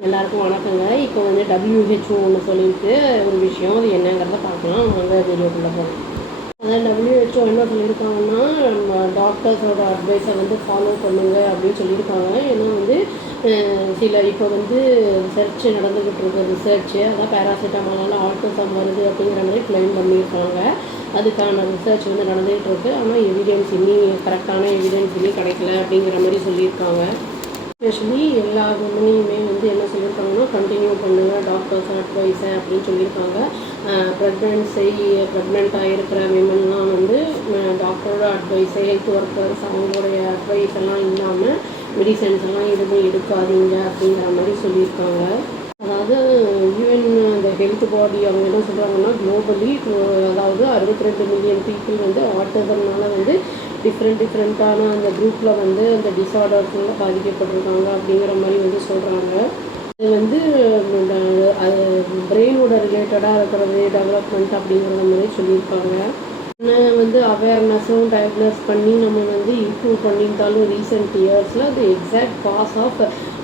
எல்லாருக்கும் வணக்கங்க. இப்போ வந்து WHO ஒன்று சொல்லியிருக்கு ஒரு விஷயம். அது என்னங்கிறத பார்க்கலாம். வாங்க வீடியோக்குள்ளே போகலாம். அதான் WHO என்ன சொல்லியிருக்காங்கன்னா, நம்ம டாக்டர்ஸோட அட்வைஸை வந்து ஃபாலோ பண்ணுங்க அப்படின்னு சொல்லியிருக்காங்க. ஏன்னா வந்து சில இப்போ வந்து ரிசர்ச் நடந்துக்கிட்டு இருக்க ரிசர்ச்சு அதான் பேராசிட்டமாலால் ஆட்டிசம் வருது அப்படிங்கிற மாதிரி கிளைம் பண்ணியிருக்காங்க. அதுக்கான ரிசர்ச் வந்து நடந்துகிட்டு இருக்கு. ஆனால் எவிடென்ஸ் இன்னும் கரெக்டான எவிடென்ஸ் இன்னும் கிடைக்கல அப்படிங்கிற மாதிரி சொல்லியிருக்காங்க. எஸ்பெஷலி எல்லா உமனையுமே வந்து என்ன சொல்லியிருக்காங்கன்னா, கண்டினியூ பண்ணுங்கள் டாக்டர்ஸ் அட்வைஸை அப்படின்னு சொல்லியிருக்காங்க. ப்ரெக்னெண்ட்டாக இருக்கிற விமன்லாம் வந்து டாக்டரோட அட்வைஸை, ஹெல்த் ஒர்க்கர்ஸ் அவங்களுடைய அட்வைஸ் எல்லாம் இல்லாமல் மெடிசன்ஸ் எல்லாம் எதுவும் எடுக்காதீங்க அப்படிங்கிற மாதிரி சொல்லியிருக்காங்க. அதாவது ஈவன் அந்த ஹெல்த் பாடி அவங்க என்ன சொல்கிறாங்கன்னா, குளோபலி அதாவது 62 மில்லியன் பீப்புள் வந்து ஆட்டிசம்னால வந்து டிஃப்ரெண்ட்டான அந்த குரூப்பில் வந்து அந்த டிஸார்டர்ஸ்லாம் பாதிக்கப்பட்டிருக்காங்க அப்படிங்கிற மாதிரி வந்து சொல்கிறாங்க. அது வந்து அது பிரெயினோட ரிலேட்டடாக இருக்கிறது டெவலப்மெண்ட் அப்படிங்கிற மாதிரி சொல்லியிருக்காங்க. வந்து அவேர்னஸும் டயக்னோஸ் பண்ணி நம்ம வந்து இம்ப்ரூவ் பண்ணியிருந்தாலும் ரீசெண்ட் இயர்ஸில் அது எக்ஸாக்ட் காஸ் ஆஃப்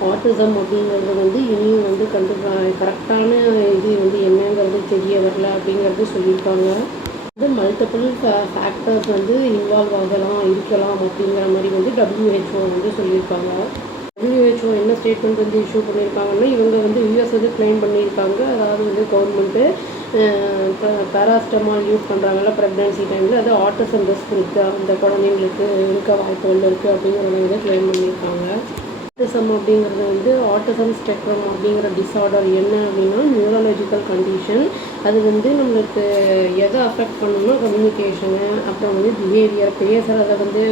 ஆட்டிசம் அப்படிங்கிறது வந்து இனியும் வந்து கரெக்டான இது வந்து என்னங்கிறது தெரிய வரல அப்படிங்கிறது சொல்லியிருக்காங்க. வந்து மல்டிபிள் ஃபேக்டர்ஸ் வந்து இன்வால்வ் இருக்கலாம் அப்படிங்கிற மாதிரி வந்து WHO வந்து சொல்லியிருக்காங்க. WHO என்ன ஸ்டேட்மெண்ட் வந்து இஷ்யூ பண்ணியிருக்காங்கன்னா, இவங்க வந்து யூஎஸ் வந்து கிளைம் பண்ணியிருக்காங்க. அதாவது வந்து கவர்மெண்ட்டு பேராசிட்டமால் யூஸ் பண்ணுறாங்கல்ல ப்ரெக்னன்சி டைமில், அது ஆட்டிசம் ரிஸ்க் இருக்குது, அந்த குழந்தைங்களுக்கு இருக்க வாய்ப்புகள் இருக்குது அப்படிங்கிறத வந்து கிளைம் பண்ணியிருக்காங்க. ஆட்டிசம் அப்படிங்கிறது வந்து ஆட்டிசம் ஸ்பெக்ட்ரம் அப்படிங்கிற டிஸார்டர் என்ன அப்படின்னா நியூரலாஜிக்கல் கண்டிஷன். அது வந்து நம்மளுக்கு எதை அஃபெக்ட் பண்ணணும்னா கம்யூனிகேஷனு, அப்புறம் வந்து பிஹேவியர், பேசுகிறத வந்து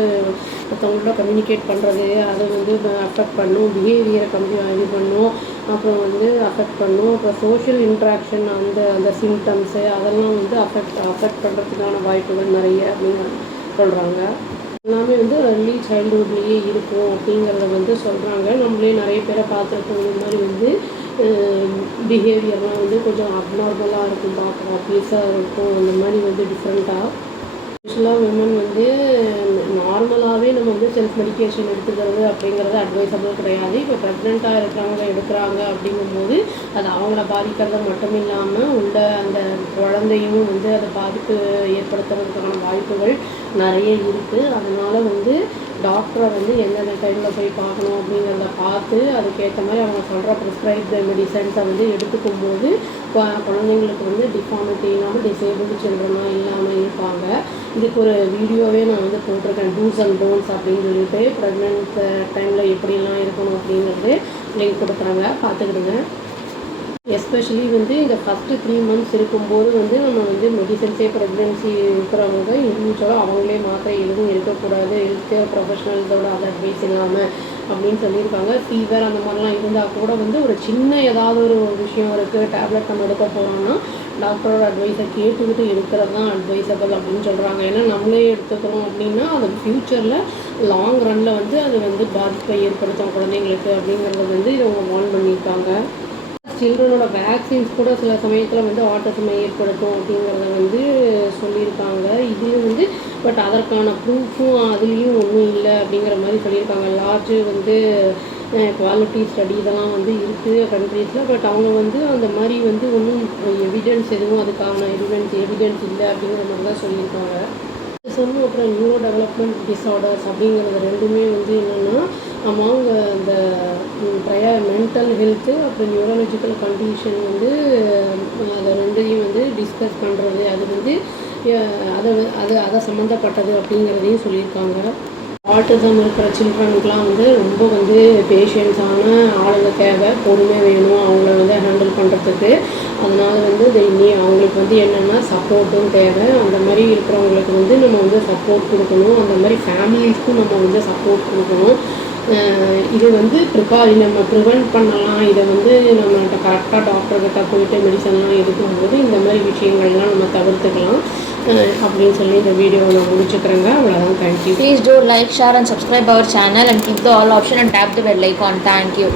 மற்றவங்களோட கம்யூனிகேட் பண்ணுறது அதை வந்து அஃபெக்ட் பண்ணும், பிஹேவியரை இது பண்ணும், அப்புறம் வந்து அஃபெக்ட் பண்ணும், அப்புறம் சோஷியல் இன்ட்ராக்ஷன் அந்த அந்த சிம்டம்ஸு அதெல்லாம் வந்து அஃபெக்ட் பண்ணுறதுக்கான வாய்ப்புகள் நிறைய அப்படின்னு சொல்கிறாங்க. எல்லாமே வந்து ஏர்லி சைல்டுஹுட்லேயே இருக்கும் அப்படிங்கிறத வந்து சொல்கிறாங்க. நம்மளே நிறைய பேரை பார்த்துருக்கோம். இந்த மாதிரி வந்து பிஹேவியர்லாம் வந்து கொஞ்சம் அப்நார்மலாக இருக்கும், பார்க்க ஆப்வியஸாக இருக்கும், அந்த மாதிரி வந்து டிஃப்ரெண்ட்டாக. யூஸ்வலாக விமன் வந்து நார்மலாகவே நம்ம வந்து செல்ஃப் மெடிக்கேஷன் எடுத்துக்கிறது அப்படிங்கிறது அட்வைசபிள் கிடையாது. இப்போ ப்ரெக்னெண்ட்டாக இருக்கிறவங்க எடுக்கிறாங்க அப்படிங்கும்போது அது அவங்கள பாதிக்கிறத மட்டும் இல்லாமல் உள்ள அந்த குழந்தையும் வந்து அதை பாதிப்பு ஏற்படுத்துறதுக்கான வாய்ப்புகள் நிறைய இருக்குது. அதனால் வந்து டாக்டரை வந்து எந்தெந்த டைமில் போய் பார்க்கணும் அப்படிங்கிறத பார்த்து அதுக்கேற்ற மாதிரி அவங்க சொல்கிற ப்ரிஸ்கிரைப்டு மெடிசன்ஸை வந்து எடுத்துக்கும் போது குழந்தைங்களுக்கு வந்து டிஃபார்மிட்டி இல்லாமல் டிசேபிள்டு சில்ட்ரனாக இல்லாமல் இருப்பாங்க. இதுக்கு ஒரு வீடியோவே நான் வந்து போட்டிருக்கேன், டூஸ் அண்ட் டோன்ட்ஸ் அப்படின்னு சொல்லிட்டு ப்ரெக்னென்ட் டைமில் எப்படிலாம் இருக்கணும் அப்படிங்கிறது லிங்க் கொடுக்குறாங்க, பார்த்துக்கிடுங்க. எஸ்பெஷலி வந்து இந்த ஃபஸ்ட்டு 3 months இருக்கும்போது வந்து நம்ம வந்து மெடிசன்ஸே ப்ரெக்னென்சி இருக்கிறவங்க இண்டிவிஜுவலாக அவங்களே மாத்திரை எதுவும் இருக்கக்கூடாது, ஹெல்த் கேர் ப்ரொஃபஷனல்ஸோட அதை அட்வைஸ் இல்லாமல் அப்படின்னு சொல்லியிருக்காங்க. ஃபீவர் அந்த மாதிரிலாம் இருந்தால் கூட வந்து ஒரு சின்ன ஏதாவது ஒரு விஷயம் இருக்குது, டேப்லெட் நம்ம எடுக்க போகிறோம்னா டாக்டரோட அட்வைஸை கேட்டுக்கிட்டு எடுக்கிறது தான் அட்வைசபிள் அப்படின்னு சொல்கிறாங்க. ஏன்னா நம்மளே எடுத்துக்கிறோம் அப்படின்னா அது ஃப்யூச்சரில் லாங் ரன்னில் வந்து அது வந்து பாதிப்பை ஏற்படுத்தும் குழந்தைங்களுக்கு அப்படிங்கிறத வந்து இவங்க வார்ன் பண்ணியிருக்காங்க. சில்ட்ரனோட வேக்சின்ஸ் கூட சில சமயத்தில் வந்து ஆட்டிசமை ஏற்படுத்தும் அப்படிங்கிறத வந்து சொல்லியிருக்காங்க. இதுலேயும் வந்து பட் அதற்கான ப்ரூஃபும் அதுலேயும் ஒன்றும் இல்லை அப்படிங்கிற மாதிரி சொல்லியிருக்காங்க. லார்ஜ் வந்து குவாலிட்டி ஸ்டடி இதெல்லாம் வந்து இருக்குது கண்ட்ரீஸில். பட் அவங்க வந்து அந்த மாதிரி வந்து ஒன்றும் எவிடென்ஸ் எதுவும் அதுக்கான எவிடென்ஸ் இல்லை அப்படிங்கிற மாதிரி தான் சொல்லியிருக்காங்க. சொன்ன அப்புறம் நியூரோ டெவலப்மெண்ட் டிஸார்டர்ஸ் அப்படிங்கிறது ரெண்டுமே வந்து என்னென்னா அவங்க அந்த மென்டல் ஹெல்த்து அப்புறம் நியூரலாஜிக்கல் கண்டிஷன் வந்து அதை ரெண்டையும் வந்து டிஸ்கஸ் பண்ணுறது, அது வந்து அதை சம்மந்தப்பட்டது அப்படிங்கிறதையும் சொல்லியிருக்காங்க. ஆட்டிசம் இருக்கிற சில்ட்ரனுக்குலாம் வந்து ரொம்ப வந்து பேஷன்ஸான ஆளுங்க தேவை, பொறுமை வேணும் அவங்கள வந்து ஹேண்டில் பண்ணுறதுக்கு. அதனால் வந்து அவங்களுக்கு வந்து என்னென்னா சப்போர்ட்டும் தேவை. அந்த மாதிரி இருக்கிறவங்களுக்கு வந்து நம்ம வந்து சப்போர்ட் கொடுக்கணும், அந்த மாதிரி ஃபேமிலிஸ்க்கும் நம்ம வந்து சப்போர்ட் கொடுக்கணும். இது வந்து நம்ம ப்ரிவெண்ட் பண்ணலாம். இதை வந்து நம்மகிட்ட கரெக்டாக டாக்டர்கிட்ட போயிட்டு மெடிசன்லாம் எடுக்கும்போது இந்த மாதிரி விஷயங்கள்லாம் நம்ம தவிர்த்துக்கலாம் அப்படின்னு சொல்லி இந்த வீடியோவை நான் முடிச்சுக்கிறேங்க. அவ்வளோதான். Thank you. Please do like, share and subscribe our channel and click the all option and tap the bell icon. Thank you.